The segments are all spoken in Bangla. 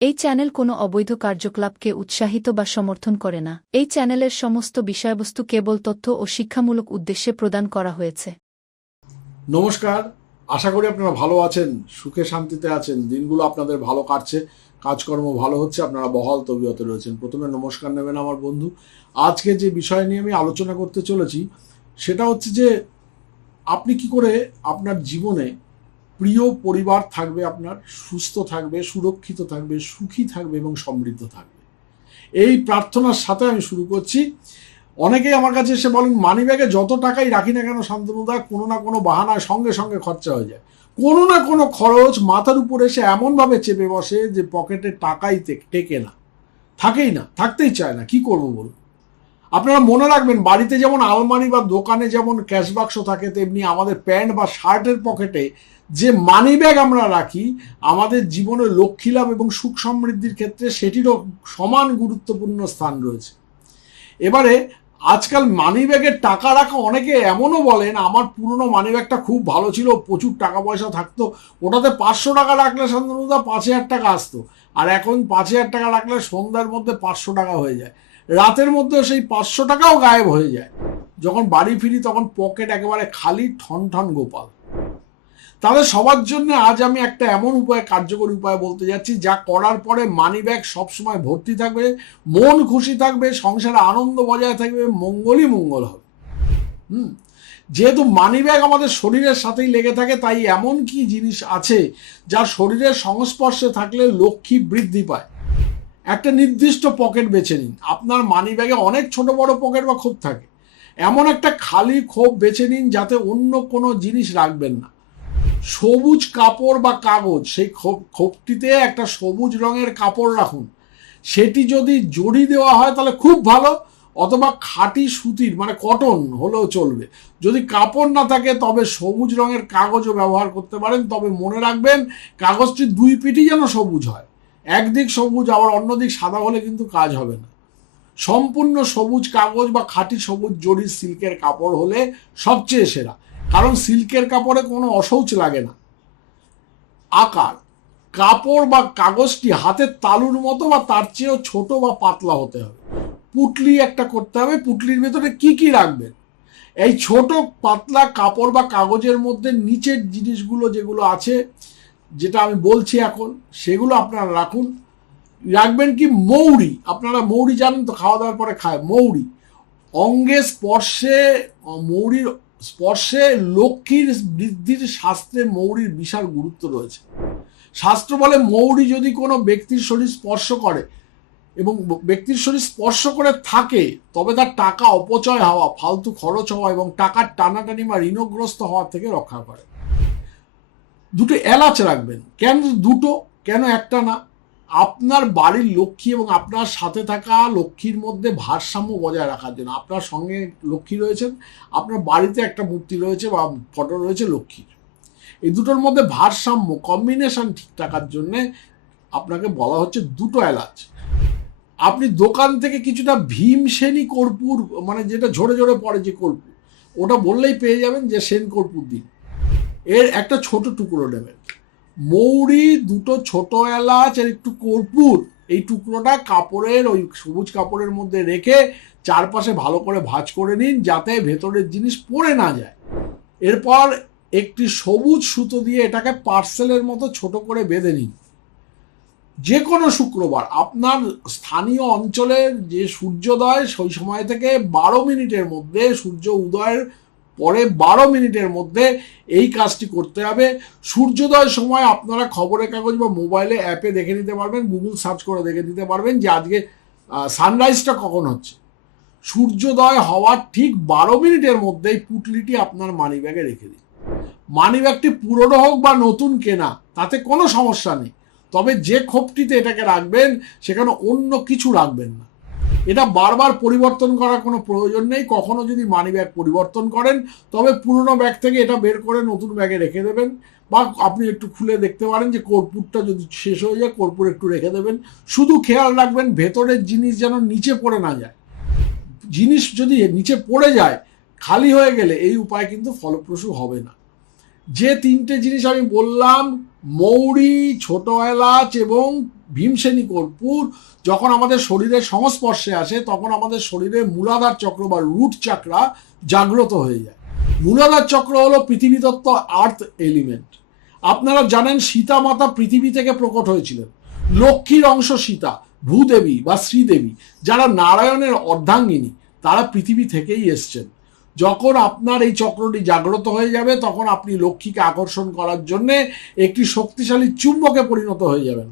এই চ্যানেল কোনো অবৈধ কার্যকলাপকে উৎসাহিত বা সমর্থন করে না। এই চ্যানেলের সমস্ত বিষয়বস্তু কেবল তথ্য ও শিক্ষামূলক উদ্দেশ্যে প্রদান করা হয়েছে। নমস্কার, আশা করি আপনারা ভালো আছেন, সুখে শান্তিতে আছেন, দিনগুলো আপনাদের ভালো কাটছে, কাজকর্ম ভালো হচ্ছে, আপনারা বহাল তবিয়তে রয়েছেন। প্রথমে নমস্কার নেবেন আমার বন্ধু। আজকে যে বিষয় নিয়ে আমি আলোচনা করতে চলেছি সেটা হচ্ছে যে আপনি কি করে আপনার জীবনে প্রিয় পরিবার থাকবে, আপনার সুস্থ থাকবে, সুরক্ষিত থাকবে, সুখী থাকবে এবং সমৃদ্ধ থাকবে। এই প্রার্থনার সাথে আমি শুরু করছি। অনেকেই আমার কাছে এসে বলেন, মানি ব্যাগে যত টাকাই রাখি না কেন শান্তনুদা, কোনো না কোনো বাহানায় সঙ্গে সঙ্গে খরচা হয়ে যায়। কোনো না কোনো খরচ মাথার উপরে এসে এমনভাবে চেপে বসে যে পকেটে টাকাই টেকে না, থাকেই না, থাকতেই চায় না। কি করবো বলুন? আপনারা মনে রাখবেন, বাড়িতে যেমন আলমারি বা দোকানে যেমন ক্যাশ বাক্স থাকে, তেমনি আমাদের প্যান্ট বা শার্টের পকেটে যে মানি ব্যাগ আমরা রাখি, আমাদের জীবনে লক্ষ্মী লাভ এবং সুখ সমৃদ্ধির ক্ষেত্রে সেটিরও সমান গুরুত্বপূর্ণ স্থান রয়েছে। এবারে আজকাল মানি ব্যাগের টাকা রাখা, অনেকে এমনও বলেন, আমার পুরনো মানি ব্যাগটা খুব ভালো ছিল, প্রচুর টাকা পয়সা থাকতো, ওটাতে 500 টাকা রাখলে শান্তনুদা 5,000 টাকা আসতো, আর এখন 5,000 টাকা রাখলে সন্ধ্যার মধ্যে 500 টাকা হয়ে যায়, রাতের মধ্যে সেই 500 টাকাও গায়েব হয়ে যায়। যখন বাড়ি ফিরি তখন পকেট একেবারে খালি, ঠন ঠন গোপাল। তাহলে সবার জন্য আজ আমি একটা এমন উপায়, কার্যকরী উপায় বলতে যাচ্ছি, যা করার পরে মানি ব্যাগ সবসময় ভর্তি থাকবে, মন খুশি থাকবে, সংসারে আনন্দ বজায় থাকবে, মঙ্গলই মঙ্গল হবে। যেহেতু মানি ব্যাগ আমাদের শরীরের সাথেই লেগে থাকে, তাই এমন কি জিনিস আছে যা শরীরের সংস্পর্শে থাকলে লক্ষ্মী বৃদ্ধি পায়? একটা নির্দিষ্ট পকেট বেছে নিন। আপনার মানি ব্যাগে অনেক ছোট বড় পকেট বা খোপ থাকে, এমন একটা খালি খোপ বেছে নিন যাতে অন্য কোনো জিনিস রাখবেন না। সবুজ কাপড় বা কাগজ, সেই খোপটিতে একটা সবুজ রঙের কাপড় রাখুন। সেটি যদি জড়ি দেওয়া হয় তাহলে খুব ভালো, অথবা খাঁটি সুতির মানে কটন হলেও চলবে। যদি কাপড় না থাকে তবে সবুজ রঙের কাগজও ব্যবহার করতে পারেন। তবে মনে রাখবেন, কাগজটির দুই পিঠই যেন সবুজ হয়, একদিক সবুজ আবার অন্যদিক সাদা হলে কিন্তু কাজ হবে না। সম্পূর্ণ সবুজ কাগজ বা খাঁটি সবুজ জরির সিল্কের কাপড় হলে সবচেয়ে সেরা, কারণ সিল্কের কাপড়ে কোনো অশৌচ লাগে না। আকার, কাপড় বা কাগজটি হাতের তালুর মতো বা তার চেয়েও ছোট বা পাতলা হতে হবে। পুটলি একটা করতে হবে। পুটলির ভেতরে কি কি রাখবেন? এই ছোট পাতলা কাপড় বা কাগজের মধ্যে নিচের জিনিসগুলো যেগুলো আছে, যেটা আমি বলছি এখন, সেগুলো আপনারা রাখুন। রাখবেন কি? মৌরি। আপনারা মৌরি জানেন তো, খাওয়া দাওয়ার পরে খায় মৌরি। অঙ্গে স্পর্শে, মৌরির স্পর্শে লক্ষ্মীর বৃদ্ধির শাস্ত্রে মৌরির বিশাল গুরুত্ব রয়েছে। শাস্ত্র বলে, মৌরি যদি কোনো ব্যক্তির শরীর স্পর্শ করে এবং ব্যক্তির শরীর স্পর্শ করে থাকে, তবে তার টাকা অপচয় হওয়া, ফালতু খরচ হওয়া এবং টাকার টানাটানি বা ঋণগ্রস্ত হওয়া থেকে রক্ষা করে। দুটো এলাচ রাখবেন। কেন দুটো, কেন একটা না? আপনার বাড়ির লক্ষ্মী এবং আপনার সাথে থাকা লক্ষ্মীর মধ্যে ভারসাম্য বজায় রাখার জন্য। আপনার সঙ্গে লক্ষ্মী রয়েছেন, আপনার বাড়িতে একটা মূর্তি রয়েছে বা ফটো রয়েছে লক্ষ্মীর, এই দুটোর মধ্যে ভারসাম্য, কম্বিনেশন ঠিক থাকার জন্য আপনাকে বলা হচ্ছে দুটো এলাচ। আপনি দোকান থেকে কিছুটা ভীমসেনী কর্পূর, মানে যেটা ঝরে ঝরে পড়ে যে কর্পূর, ওটা বললেই পেয়ে যাবেন যে সেন কর্পূর দিন, এর একটা ছোট টুকরো নেবেন। মৌরি, দুটো ছোট এলাচ আর একটু কর্পূর, এই টুকরোটা কাপড়ের, ওই সবুজ কাপড়ের মধ্যে রেখে চারপাশে ভালো করে ভাঁজ করে নিন, যাতে ভেতরের জিনিস পড়ে না যায়। এরপর একটি সবুজ সুতো দিয়ে এটাকে পার্সেলের মতো ছোট করে বেঁধে নিন। যে কোনো শুক্রবার আপনার স্থানীয় অঞ্চলের যে সূর্যোদয়, সেই সময় থেকে 12 মিনিটের মধ্যে, সূর্য উদয়ের পরে 12 মিনিটের মধ্যে এই কাজটি করতে হবে। সূর্যোদয়ের সময় আপনারা খবরের কাগজ বা মোবাইলে অ্যাপে দেখে নিতে পারবেন, গুগল সার্চ করে দেখে নিতে পারবেন যে আজকে সানরাইজটা কখন হচ্ছে। সূর্যোদয় হওয়ার ঠিক 12 মিনিটের মধ্যেই পুটলিটি আপনার মানি ব্যাগে রেখে দিন। মানি ব্যাগটি পুরনো হোক বা নতুন কেনা, তাতে কোনো সমস্যা নেই, তবে যে খোপটিতে এটাকে রাখবেন সেখানে অন্য কিছু রাখবেন না। এটা বারবার পরিবর্তন করার কোনো প্রয়োজন নেই। কখনো যদি মানি ব্যাগ পরিবর্তন করেন, তবে পুরনো ব্যাগ থেকে এটা বের করে নতুন ব্যাগে রেখে দেবেন, বা আপনি একটু খুলে দেখতে পারেন যে কর্পূরটা যদি শেষ হয়ে যায়, কর্পূর একটু রেখে দেবেন। শুধু খেয়াল রাখবেন ভেতরের জিনিস যেন নিচে পড়ে না যায়। জিনিস যদি নিচে পড়ে যায়, খালি হয়ে গেলে এই উপায় কিন্তু ফলপ্রসূ হবে না। যে তিনটে জিনিস আমি বললাম, মৌরি, ছোট এলাচ এবং ভীমসেনী কর্পূর যখন আমাদের শরীরের সংস্পর্শে আসে তখন আমাদের শরীরে মূলাধার চক্র বা রুট চাকরা জাগ্রত হয়ে যায়। মূলাধার চক্র হলো পৃথিবীতত্ত্ব, আর্থ এলিমেন্ট। আপনারা জানেন সীতা মাতা পৃথিবী থেকে প্রকট হয়েছিলেন। লক্ষ্মীর অংশ সীতা, ভূদেবী বা শ্রীদেবী, যারা নারায়ণের অর্ধাঙ্গিনী, তারা পৃথিবী থেকেই এসছেন। যখন আপনার এই চক্রটি জাগ্রত হয়ে যাবে তখন আপনি লক্ষ্মীকে আকর্ষণ করার জন্যে একটি শক্তিশালী চুম্বকে পরিণত হয়ে যাবেন।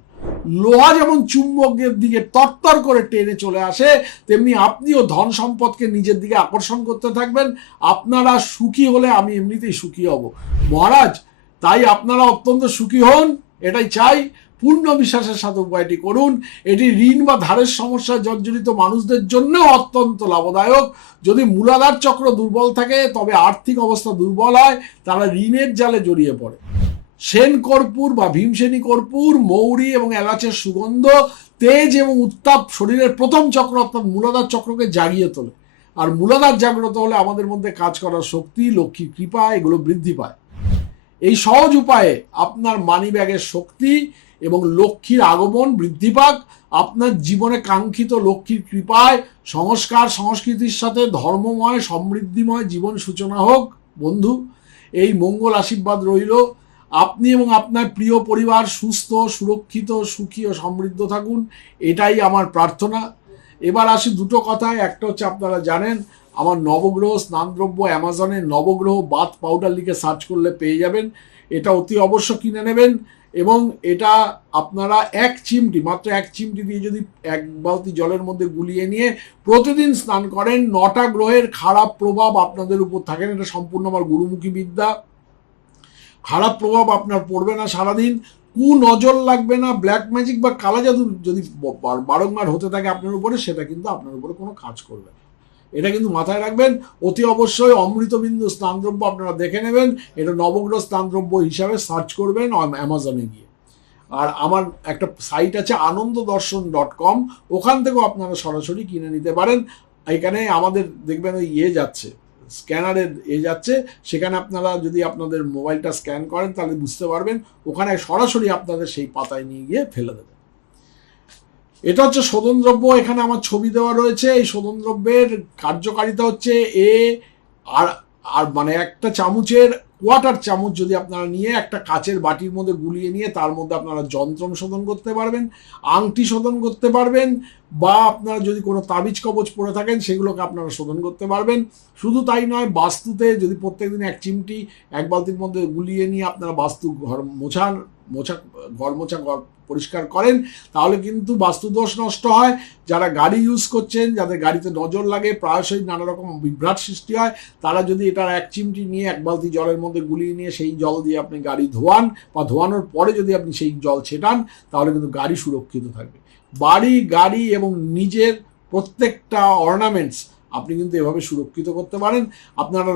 লোহা যেমন চুম্বকের দিকে তরতর করে টেনে চলে আসে, তেমনি আপনিও ধন সম্পদকে নিজের দিকে আকর্ষণ করতে থাকবেন। আপনারা সুখী হলে আমি এমনিতেই সুখী হব মহারাজ, তাই আপনারা অত্যন্ত সুখী হন, এটাই চাই। পূর্ণ বিশ্বাসের সাথে উপায়টি করুন। এটি ঋণ বা ধারের সমস্যায় জর্জরিত মানুষদের জন্য অত্যন্ত লাভদায়ক। যদি মূলাধার চক্র দুর্বল থাকে তবে আর্থিক অবস্থা দুর্বল হয়, তারা ঋণের জালে জড়িয়ে পড়ে। সেন কর্পূর বা ভীমসেনী কর্পূর, মৌরি এবং এলাচের সুগন্ধ তেজ এবং উত্তাপ শরীরের প্রথম চক্র অর্থাৎ মূলাধার চক্রকে জাগিয়ে তোলে। আর মূলাধার জাগ্রত হলে আমাদের মধ্যে কাজ করার শক্তি, লক্ষ্মীর কৃপা এগুলো বৃদ্ধি পায়। এই সহজ উপায়ে আপনার মানি ব্যাগের শক্তি এবং লক্ষ্মীর আগমন বৃদ্ধি পাক। আপনার জীবনে কাঙ্ক্ষিত লক্ষ্মীর কৃপায় সংস্কার সংস্কৃতির সাথে ধর্মময় সমৃদ্ধিময় জীবন সূচনা হোক। বন্ধু, এই মঙ্গল আশীর্বাদ রইল। আপনি এবং আপনার প্রিয় পরিবার সুস্থ, সুরক্ষিত, সুখী ও সমৃদ্ধ থাকুন, এটাই আমার প্রার্থনা। এবার আসি দুটো কথায়। একটা হচ্ছে আপনারা জানেন আমার নবগ্রহ স্নানদ্রব্য অ্যামাজনে নবগ্রহ বাথ পাউডার লিখে সার্চ করলে পেয়ে যাবেন। এটা অতি অবশ্য কিনে নেবেন এবং এটা আপনারা মাত্র এক চিমটি দিয়ে যদি এক বালতি জলের মধ্যে গুলিয়ে নিয়ে প্রতিদিন স্নান করেন, 9টা গ্রহের খারাপ প্রভাব আপনাদের উপর থাকে না। এটা সম্পূর্ণ আমার গুরুমুখী বিদ্যা। খারাপ প্রভাব আপনার পড়বে না সারাদিন, নজর লাগবে না, ব্ল্যাক ম্যাজিক বা কালা জাদু যদি বারংবার হতে থাকে আপনার উপরে, সেটা কিন্তু আপনার উপরে কোনো কাজ করবে না। এটা কিন্তু মাথায় রাখবেন। অতি অবশ্যই অমৃতবিন্দু স্নানদ্রব্য আপনারা দেখে নেবেন, এটা নবগ্রহ স্নানদ্রব্য হিসাবে সার্চ করবেন অ্যামাজনে গিয়ে। আর আমার একটা সাইট আছে ananddarshan.com, ওখান থেকেও আপনারা সরাসরি কিনে নিতে পারেন। এখানে আমাদের দেখবেন ওই যাচ্ছে স্ক্যানারের যাচ্ছে, সেখানে আপনারা যদি আপনাদের মোবাইলটা স্ক্যান করেন তাহলে বুঝতে পারবেন, ওখানে সরাসরি আপনাদের সেই পাতায় নিয়ে গিয়ে ফেলে দেবেন। এটা হচ্ছে শোধন দ্রব্য, এখানে আমার ছবি দেওয়া রয়েছে। এই শোধন দ্রব্যের কার্যকারিতা হচ্ছে আর মানে একটা চামচের কোয়ার্টার চামচ যদি আপনারা নিয়ে একটা কাচের বাটির মধ্যে গুলিয়ে নিয়ে তার মধ্যে আপনারা যন্ত্রম শোধন করতে পারবেন, আংটি শোধন করতে পারবেন, বা আপনারা যদি কোনো তাবিজ কবচ পরে থাকেন সেগুলোকে আপনারা শোধন করতে পারবেন। শুধু তাই নয়, বাস্তুতে যদি প্রত্যেকদিন এক চিমটি এক বালতির মধ্যে গুলিয়ে নিয়ে আপনারা বাস্তু ঘর মোছা পরিষ্কার করেন, তাহলে কিন্তু বাস্তুদোষ নষ্ট হয়। যারা গাড়ি ইউজ করছেন, যাদের গাড়িতে নজর লাগে, প্রায়শই নানা রকম বিভ্রাট সৃষ্টি হয়, তারা যদি এটার এক চিমটি নিয়ে এক বালতি জলের মধ্যে গুলিয়ে নিয়ে সেই জল দিয়ে আপনি গাড়ি ধোয়ান বা ধোয়ানোর পরে যদি আপনি সেই জল ছেটান, তাহলে কিন্তু গাড়ি সুরক্ষিত থাকবে। বাড়ি, গাড়ি এবং নিজের প্রত্যেকটা অর্নামেন্টস আপনি কিন্তু এভাবে সুরক্ষিত করতে পারেন। আপনারা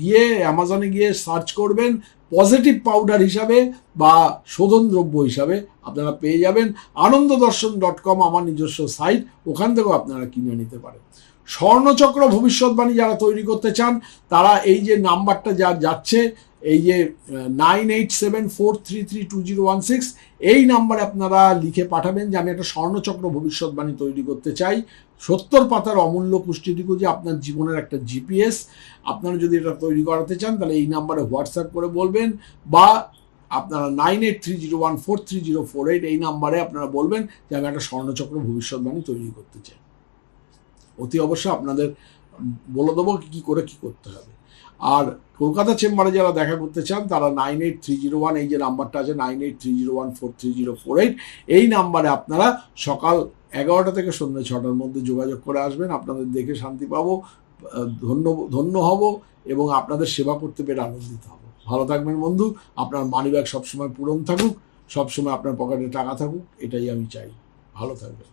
গিয়ে অ্যামাজনে গিয়ে সার্চ করবেন পজিটিভ পাউডার হিসাবে বা শোধন দ্রব্য হিসাবে, আপনারা পেয়ে যাবেন। ananddarshan.com আমার নিজস্ব সাইট, ওখান থেকেও আপনারা কিনে নিতে পারেন। স্বর্ণচক্র ভবিষ্যৎবাণী যারা তৈরি করতে চান, তারা এই যে নাম্বারটা যা যাচ্ছে, এই যে 9874332016, এই নাম্বারে আপনারা লিখে পাঠাবেন যে আমি একটা স্বর্ণচক্র ভবিষ্যৎবাণী তৈরি করতে চাই। 70 পাতার অমূল্য পুষ্টিটুকু যে আপনার জীবনের একটা জিপিএস। আপনারা যদি এটা তৈরি করাতে চান তাহলে এই নাম্বারে হোয়াটসঅ্যাপ করে বলবেন, বা আপনারা 9830143048 এই নাম্বারে আপনারা বলবেন যে আমি একটা স্বর্ণচক্র ভবিষ্যৎবাণী তৈরি করতে চাই। অতি অবশ্যই আপনাদের বলে দেবো কি করে কি করতে হবে। আর কলকাতা চেম্বারে যারা দেখা করতে চান তারা 98301, এই যে নাম্বারটা আছে 9830143048, এই নাম্বারে আপনারা সকাল 11টা থেকে সন্ধ্যে 6টার মধ্যে যোগাযোগ করে আসবেন। আপনাদের দেখে শান্তি পাবো, ধন্য হব এবং আপনাদের সেবা করতে পেরে আনন্দিত হব। ভালো থাকবেন বন্ধু, আপনার মানি ব্যাগ সবসময় পূরণ থাকুক, সবসময় আপনার পকেটে টাকা থাকুক, এটাই আমি চাই। ভালো থাকবেন।